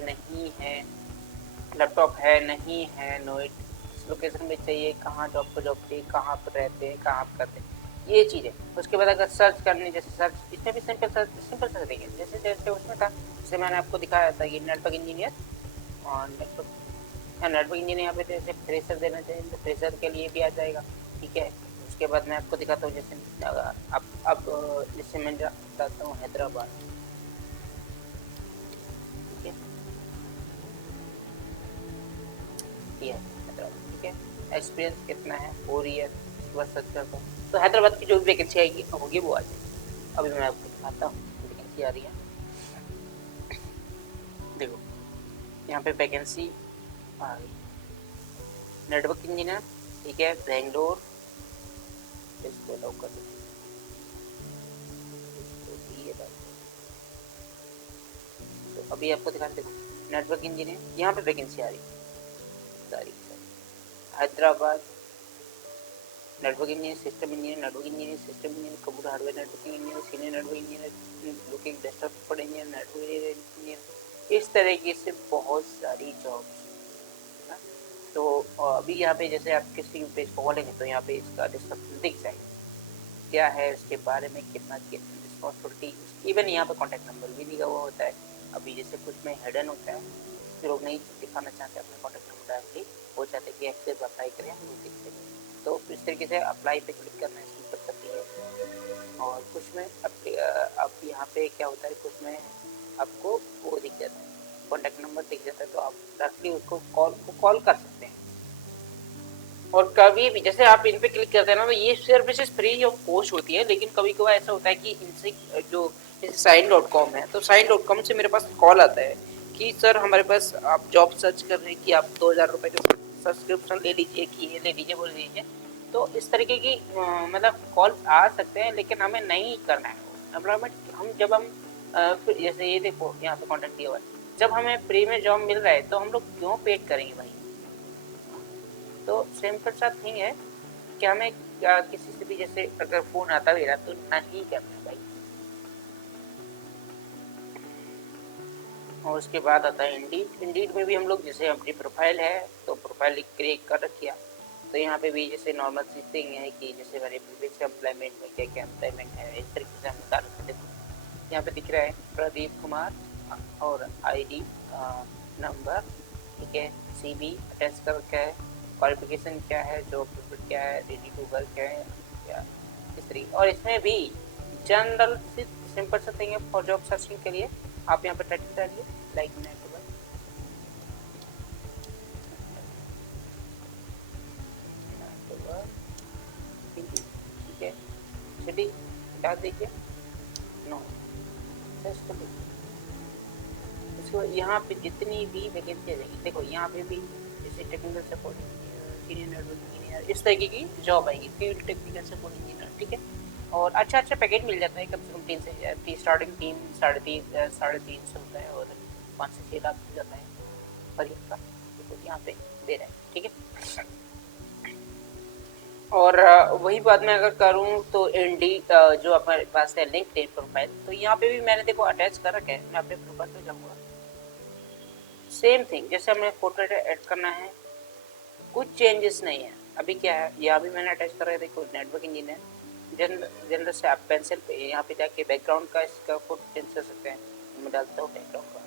नहीं है, नो इट, किस लोकेशन में चाहिए, कहाँ जॉब को जॉब चाहिए, कहाँ पर रहते हैं, कहाँ आप करते हैं, ये चीज़ें। उसके बाद अगर सर्च करनी, जैसे सर्च इसमें भी सिंपल सर्च देंगे, जैसे जैसे उसमें था, जैसे मैंने आपको दिखाया था ये नेटवर्क इंजीनियर, और नेटवर्क इंजीनियर यहाँ पे जैसे फ्रेशर देना चाहिए तो फ्रेशर के लिए भी आ जाएगा, ठीक है। उसके बाद मैं आपको दिखाता हूँ, जैसे अब जैसे मैं जाता हूँ हैदराबाद, ठीक है, ये हैदराबाद, ठीक है, एक्सपीरियंस कितना है 4 ईयर, उसके बाद सर्च करता हूँ तो हैदराबाद की जो भी वैकेंसी आएगी होगी वो आ जाएगी। अभी मैं आपको दिखाता हूँ वैकेंसी आ रही है, देखो यहाँ पे वैकेंसी आ गई, नेटवर्क इंजीनियर, ठीक है, बेंगलोर, इसको लॉक कर दो, तो अभी आपको दिखाते देखो नेटवर्क इंजीनियर, यहाँ पे वैकेंसी आ रही सारी Hyderabad, network engineer, system engineer, network engineer, system engineer, computer hardware networking engineer, senior network engineer, looking desktop support engineer, network engineer, इस तरीके से बहुत सारी जॉब्स। तो अभी यहाँ पे जैसे आप किसी पेज को खोलेंगे तो यहाँ पे इसका डिस्क्रिप्शन दिख जाएगा, क्या है उसके बारे में, कितना रिस्पॉन्सिबिलिटी, इवन यहाँ पे कॉन्टैक्ट नंबर भी दिया हुआ होता है। अभी जैसे कुछ में हिडन होता है, जो लोग नहीं दिखाना चाहते अपने कॉन्टैक्ट नंबर डायरेक्टली, वो चाहते कि एक्सेस अप्लाई करें, वो दिख सकें, तो इस तरीके से अप्लाई पे क्लिक करना शुरू कर सकती है। और कुछ में अब यहाँ पे क्या होता है, कुछ में आपको वो दिख जाता है, कॉन्टैक्ट नंबर दिख जाता है, तो आप डायरेक्टली उसको कॉल कर सकते हैं। और कभी भी जैसे आप इन पे क्लिक करते हैं ना, तो ये सर्विसेज फ्री ऑफ कॉस्ट होती है, लेकिन कभी कभार ऐसा होता है कि इनसे जो जैसे साइन.com है, तो साइन.com से मेरे पास कॉल आता है कि सर हमारे पास आप जॉब सर्च कर रहे हैं कि आप 2000 रुपये का सब्सक्रिप्शन ले लीजिए, कि ये ले लीजिए, वो ले लीजिए। तो इस तरीके की मतलब कॉल आ सकते हैं, लेकिन हमें नहीं करना है एम्प्लॉयमेंट। हम जब हम फिर जैसे ये देखो यहाँ पे कॉन्टेक्ट दिया हुआ है, जब हमें फ्री में जॉब मिल रहा है तो हम लोग क्यों पेड करेंगे भाई। तो सिंपल सा थिंग है कि हमें किसी से भी जैसे अगर फोन आता भी रहा तो नहीं करना भाई। और उसके बाद आता है इंडीड। इंडीड में भी हम लोग जैसे अपनी प्रोफाइल है तो प्रोफाइल क्रिएट कर रखी है, तो यहाँ पे भी जैसे नॉर्मल सी थिंग है कि जैसे मेरे प्रीवियस एम्प्लॉयमेंट में क्या क्या एम्प्लॉयमेंट है, इस तरीके से हम डाल सकते हैं। यहाँ पे दिख रहा है प्रदीप कुमार और आईडी नंबर, ठीक है, सीवी अटैच कर रखा है, क्वालिफिकेशन क्या है, जॉब प्रोफाइल क्या है, रेडी टू वर्क है क्या, इस तरीके। और इसमें भी जनरल सिंपल सा थिंग है फॉर जॉब सर्चिंग के लिए, आप यहाँ पे टाइटल डालिए लाइक नेटवर्क, ठीक है, सिटी डाल दीजिए, नो सर्च कर दीजिए। इसको यहाँ पे जितनी भी वैकेंसी आ जाएगी, देखो यहाँ पे भी जैसे technical support engineer, senior network engineer, इस तरीके की जॉब आएगी, फील्ड टेक्निकल सपोर्ट इंजीनियर, ठीक है। और अच्छा पैकेज मिल जाता है, कम से कम 3 से स्टार्टिंग 3-3.5 होता है, और 5 से 6 लाख मिल जाता है पर ईयर का, तो यहाँ पे दे रहे हैं, ठीक है। और वही बात मैं अगर करूँ तो इंडी जो हमारे पास है लिंक्डइन प्रोफाइल, तो यहाँ पे भी मैंने देखो अटैच कर रखा है, मैं अपने प्रोफाइल पे जाऊँगा, सेम थिंग जैसे हमें फोटो ऐड करना है, कुछ चेंजेस नहीं है। अभी क्या है, यहाँ भी मैंने अटैच कर रहा है, देखो नेटवर्क इंजीनियर, जनरल से आप पेंसिल पे यहाँ पे जाके बैकग्राउंड का इसका फोटो चेंज कर सकते हैं। मैं डालता हूँ बैकग्राउंड का।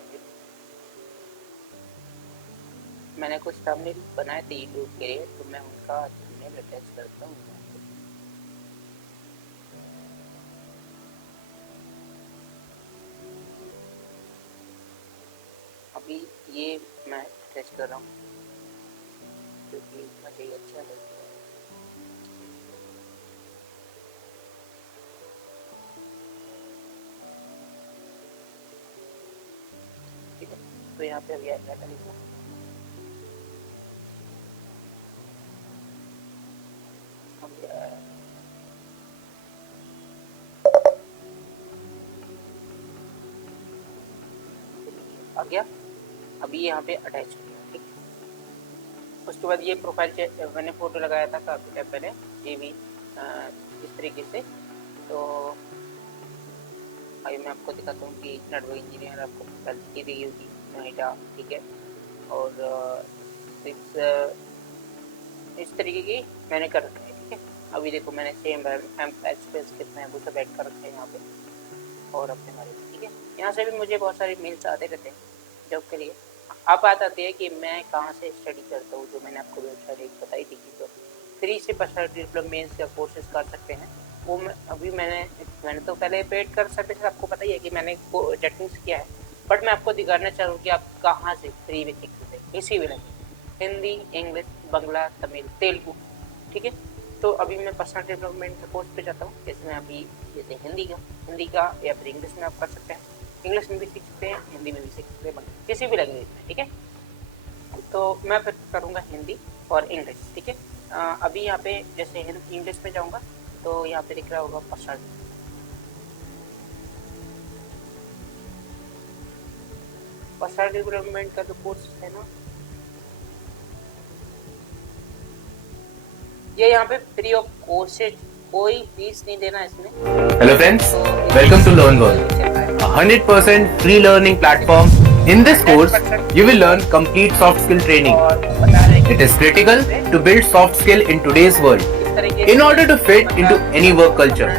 मैंने कुछ थंबनेल बनाए थे यूट्यूब के लिए, तो मैं उनका थंबनेल अटैच करता हूँ। अभी ये मैं अटैच कर रहा हूँ क्योंकि मुझे अच्छा लगता है। ठीक है, तो यहाँ पे अभी क्या करेंगे, आ गया। अभी यहाँ पे अटैच हो गया। ठीक है, उसके बाद ये प्रोफाइल मैंने फोटो लगाया था काफ़ी टाइम पहले, ये भी इस तरीके से। तो अभी मैं आपको दिखाता हूँ कि नेटवर्क इंजीनियर आपको गलती दी होगी नोएडा। ठीक है, और इस तरीके की मैंने कर रखा है। ठीक है, अभी देखो मैंने सेम एक्सप्रेस कितना है वो सब ऐड कर रखा है यहाँ पे और अपने बारे में। ठीक है, यहाँ से भी मुझे बहुत सारे मेल्स आते रहते हैं जॉब के लिए। अब बात आती है कि मैं कहाँ से स्टडी करता हूँ, जो मैंने आपको वेबसाइट एक बताई थी कि तो फ्री से पर्सनैलिटी डेवलपमेंट का कोर्सेज कर सकते हैं। वो मैंने तो पहले पेड कर सकते थे, आपको पता ही है कि मैंने टेक्निक्स किया है, बट मैं आपको दिखाना चाह रहा हूँ कि आप कहाँ से फ्री में सीख सकते हैं किसी भी लैंग्वेज, हिंदी, इंग्लिश, बंगला, तमिल, तेलुगु। ठीक है, तो अभी मैं पर्सनल डेवलपमेंट के कोर्स पे जाता हूँ, जिसमें अभी जैसे हिंदी का या फिर इंग्लिश में आप कर सकते हैं। इंग्लिश में भी सीख सकते हैं, हिंदी में भी सीख सकते हैं, किसी भी लैंग्वेज में। ठीक है, तो मैं फिर करूँगा हिंदी और इंग्लिश। ठीक है, अभी यहाँ पे जैसे इंग्लिश में जाऊँगा तो यहाँ पे दिख रहा होगा पर्सनल डेवलपमेंट का जो कोर्स है ना, ये यहाँ पे फ्री ऑफ कोर्सेज, कोई फीस नहीं देना इसमें। Hello friends, welcome to LearnWorld, a 100% free learning platform. In this course, you will learn complete soft skill training. It is critical to build soft skill in today's world in order to fit into any work culture.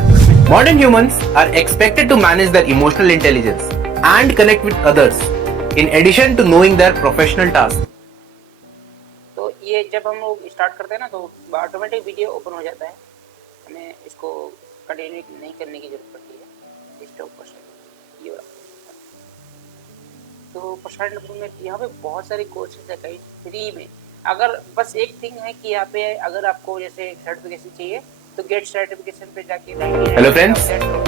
Modern humans are expected to manage their emotional intelligence and connect with others, in addition to knowing their professional tasks. तो ये जब हम लोग start करते हैं ना, तो automatic video open हो जाता है, हमें इसको कंटिन्यू नहीं करने की जरूरत पड़ती है। स्टॉप पर्सन ये वाला। तो पर्सनल डेवलपमेंट यहाँ पे बहुत सारे कोर्सेज है कहीं फ्री में। अगर बस एक थिंग है कि यहाँ पे अगर आपको जैसे सर्टिफिकेशन चाहिए तो गेट सर्टिफिकेशन पे जाके Hello friends,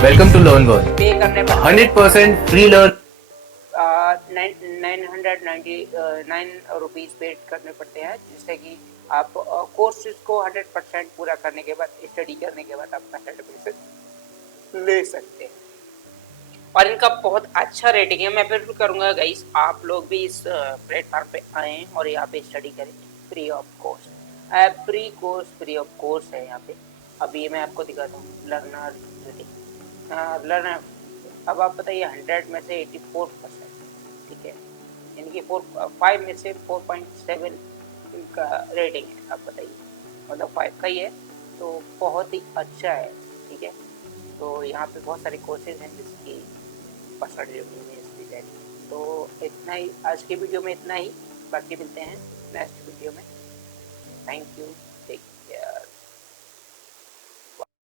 welcome to LearnWorld, पे करने पर 100% free learn 999 रुपीज़ पे करने पड़ते हैं, जिससे कि आप कोर्सेज को 100% पूरा करने के बाद, स्टडी करने के बाद अपना सर्टिफिकेशन ले सकते हैं। और इनका बहुत अच्छा रेटिंग है। मैं प्रेफर करूँगा गाइस आप लोग भी इस प्लेटफॉर्म पे आएँ और यहाँ पे स्टडी करें free of cost. Free of course है यहाँ पे। अभी मैं आपको दिखाता हूँ लर्नर रेटिंग। लर्नर अब आप बताइए 100 में से 84%। ठीक है, इनकी 5 में से 4.7 इनका रेटिंग है। आप बताइए, मतलब 5 का ही है, तो बहुत ही अच्छा है। ठीक है, तो यहाँ पे बहुत सारे कोर्सेज हैं जिसकी पर्सनल डिजाइन। तो इतना ही आज के वीडियो में, इतना ही। बाकी मिलते हैं नेक्स्ट वीडियो में। Thank you.